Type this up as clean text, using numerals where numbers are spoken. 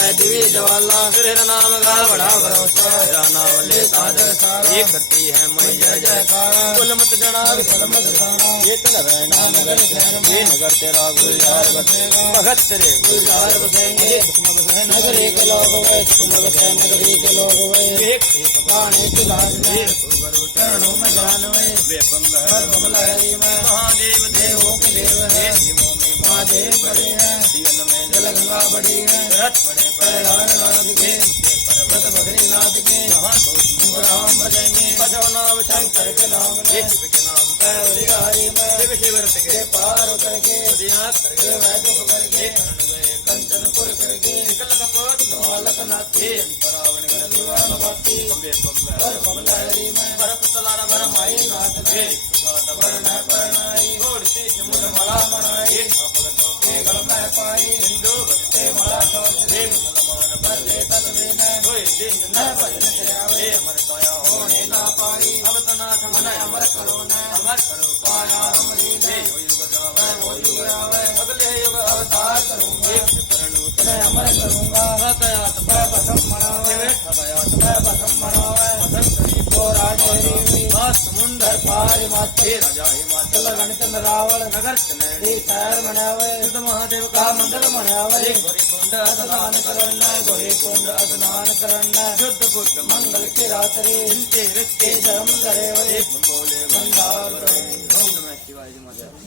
मैं दिव्य जवाला तेरा नाम का बड़ा भरोसा तेरा नाम लेता जय सारा ये करती है मैं जय जयकारा कुल मत गणा कुल मत गाना ये तलवैना नगर शहर ये नगर तेरा गुलजार बसेगा भगत तेरे गुलजार बसेंगे नगर एक लोग वे सुन बसे नगरी के लोग वे एक पानी की लाज में चरणों में जान वे बमला हरि में महादेव देवों के देव है महादेव बड़े हैं जल गंगा बड़ी है रथ बड़े प्रयागराज के व्रत बद्रीनाथ के राम भजेंगे बजो नाम शंकर के नाम हरि में शिव शिवरत के पार उतर के करके वैद्य करके कंचनपुर करके बालक नाथी निवारण भक्ति बमला हरि में बरपतलारा बरमाई नाथ के परनाई मुझ मला मनाई गल में पाई हिंदू मला सोचते बदले तत्वे न भजन आवे होने ना पाई अब तनाथ मन अमर करो न अमर करो पाया हमरी ने वो युग आवे अगले युग अवतार करूंगा मैं अमर करूंगा मैं बसम मनावे मैं बसम मनावे वो राजेरी समुंदर पार माथे राजा हिमाचल गणचंद रावण नगर चले शहर मनावे महादेव का मंदिर मनावे स्नान करना गोरी कुंड स्नान करना शुद्ध बुद्ध मंगल की रात्रि धर्म करे बोले भंडार